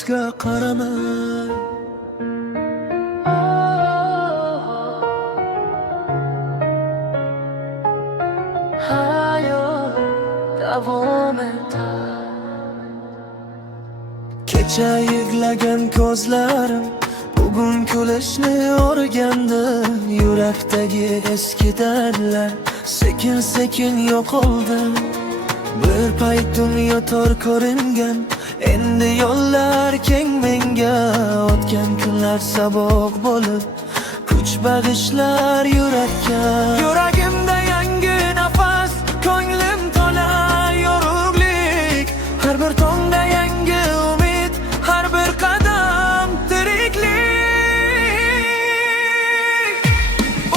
ortga qarama. Hayot davom etar. Kecha yig'lagan ko'zlarim bugun kulishni o'rgandi. Yurakdagi eski dardlar sekin sekin yo'qoldi. Bir payt dunyo tor ko'ringan, endi yo'llar keng menga. O'tgan kunlar saboq bo'lib, kuch bag'ishlar yurakka. Yuragimda yangi nafas, ko'nglim to'la yorug'lik. Har bir tongda yangi umid, har bir qadam tiriklik.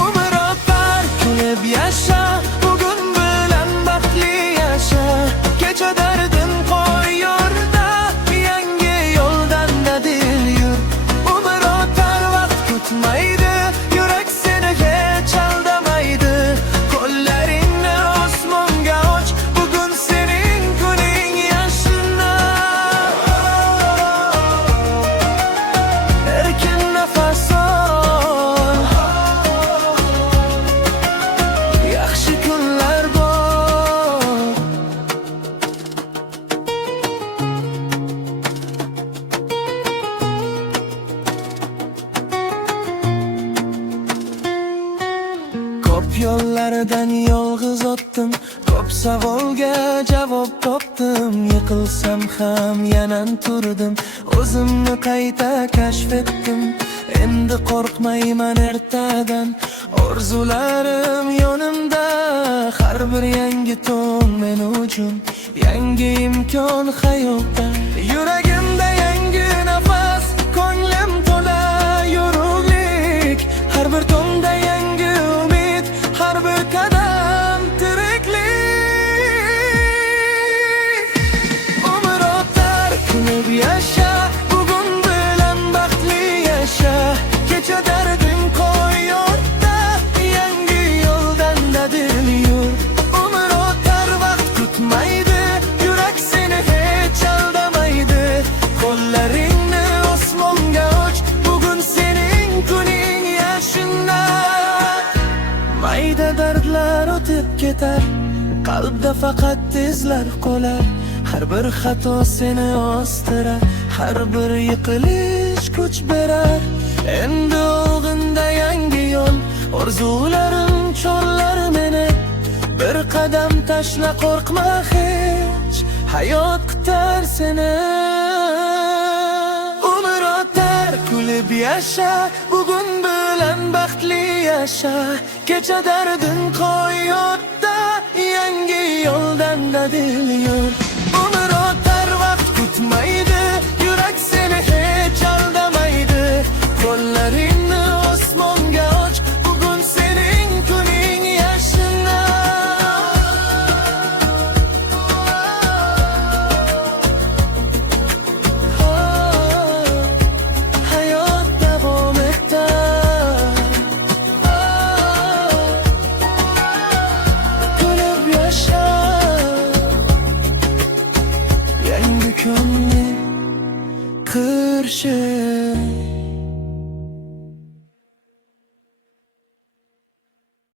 Umr o'tar, kulib yasha, bugun bilan baxtli yasha. Kecha dardim qo'y yo'lda, yangi yo'ldan dadil yur. Umr o'tar, vaqt kutmaydi, yurak seni hech aldamaydi. Qo'llaringni osmonga och, bugun sening kuning yashna. Erkin nafas ol, yaxshi kunlar bor. Ko'p yo'llardan yolg'iz o'tdim, ko'p savolga javob topdim. Yiqilsam ham yana turdim, o'zimni qayta kashf etdim. Endi qo'rqmayman ertadan, orzularim yonimda. Har bir yangi tong men uchun yangi imkon hayotda. Yuragimda yangi nafas, ko'nglim to'la yorug'lik. Har bir tongda yangi umid, har bir qadam tiriklik. Umr o'tar, kulib yasha, bugun bilan baxtli yasha. Kecha dardim qo'y yo'lda, yangi yo'ldan dadil yur. Umr o'tar, vaqt kutmaydi, yurak seni hech aldamaydi. Qo'llaringni osmonga och, bugun sening kuning yashna. Mayda dardlar o'tib ketar, qalbda faqat izlar qolar. Har bir xato seni ostirar, har bir yiqilish kuch berar. Endi oldinda yangi yo'l, orzularim chorlar meni. Bir qadam tashla, qo'rqma hech, hayot kutar seni. Umr o'tar, kulib yasha, bugun bilan baxtli yasha. Kecha dardim qo'y yo'lda, yangi yo'ldan dadil yur.